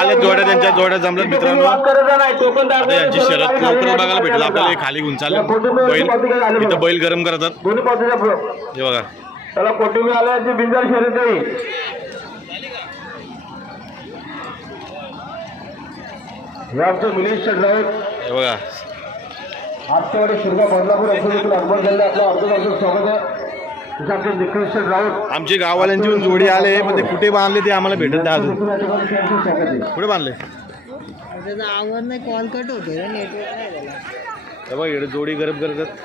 आल्या जोड्या त्यांच्या जोड्या जमल्यात मित्रांनो. आता यांची शर्यत लवकरच बघायला भेटेल. आपल्याला खाली घेऊन चालेल बैल. इथं बैल गरम करतात. हे बघा. त्याला कोटिंग आल्याची शर्यत आहे. हे बघा. आजच्याकडे शिरगा बदलापूर असं देखील अकबर झाले आपलं अर्ध अर्ध स्वागत आहे. आमचे गाववाल्यांची पण जोडी आले पण ते कुठे बांधले ते आम्हाला भेटत नाही अजून. कुठे बांधले? त्याचा आवाज नाही कॉल कट होतो नेटवर्क नाही हे बघा इकडे जोडी गरम करतात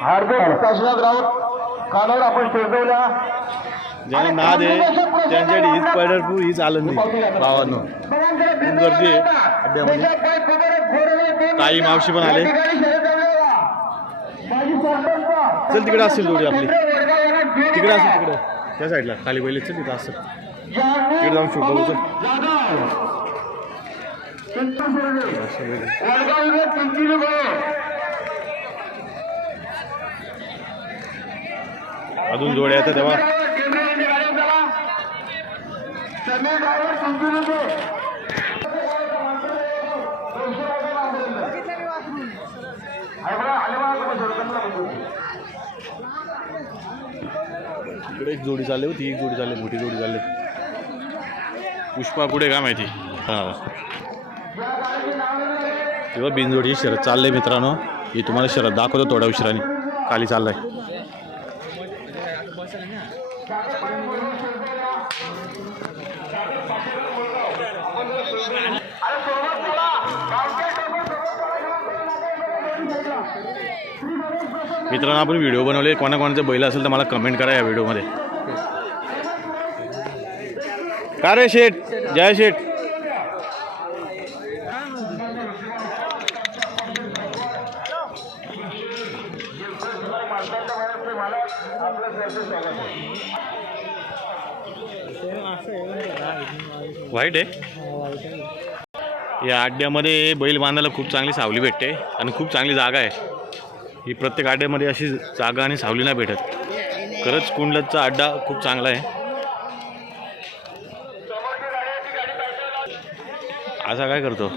हार्दिक काशीनाथ राऊत कानावर आपण ठेवलेल्या ज्यांना नाद आहे त्यांच्यासाठी हीच पंढरपूर हीच आनंदी भावांनो खूप गर्दी आहे ताई मावशी पण आले. चल तिकडे असेल जोडी आपली. तिकडे असेल तिकडे. त्या साईडला खाली पहिले चल तिथं असेल. तिकडे जाऊन शूट बघू चल. अजून जोड्या येतात तेव्हा. इकडे एक जोडी चालली होती एक जोडी चालली मोठी जोडी चालली. पुष्पा पुढे का माहिती? हां. तेव्हा बिनजोडी शरद चालले मित्रांनो. हे तुम्हाला शरद दाखवतो थोड्या उशिराने. खाली चाललाय. मित्रांनो आपण व्हिडिओ बनवले. कोणाकोणाचे बैल असेल तर मला कमेंट करा या व्हिडिओमध्ये का रे शेठ? जय शेठ. वाईट आहे. या अड्ड्यामध्ये बैल बांधायला खूप चांगली सावली भेटते आणि खूप चांगली जागा आहे. ही प्रत्येक अड्ड्यामध्ये अशी जागा आणि सावली नाही भेटत. खरंच कुंडलचा अड्डा खूप चांगला आहे. असा काय करतो?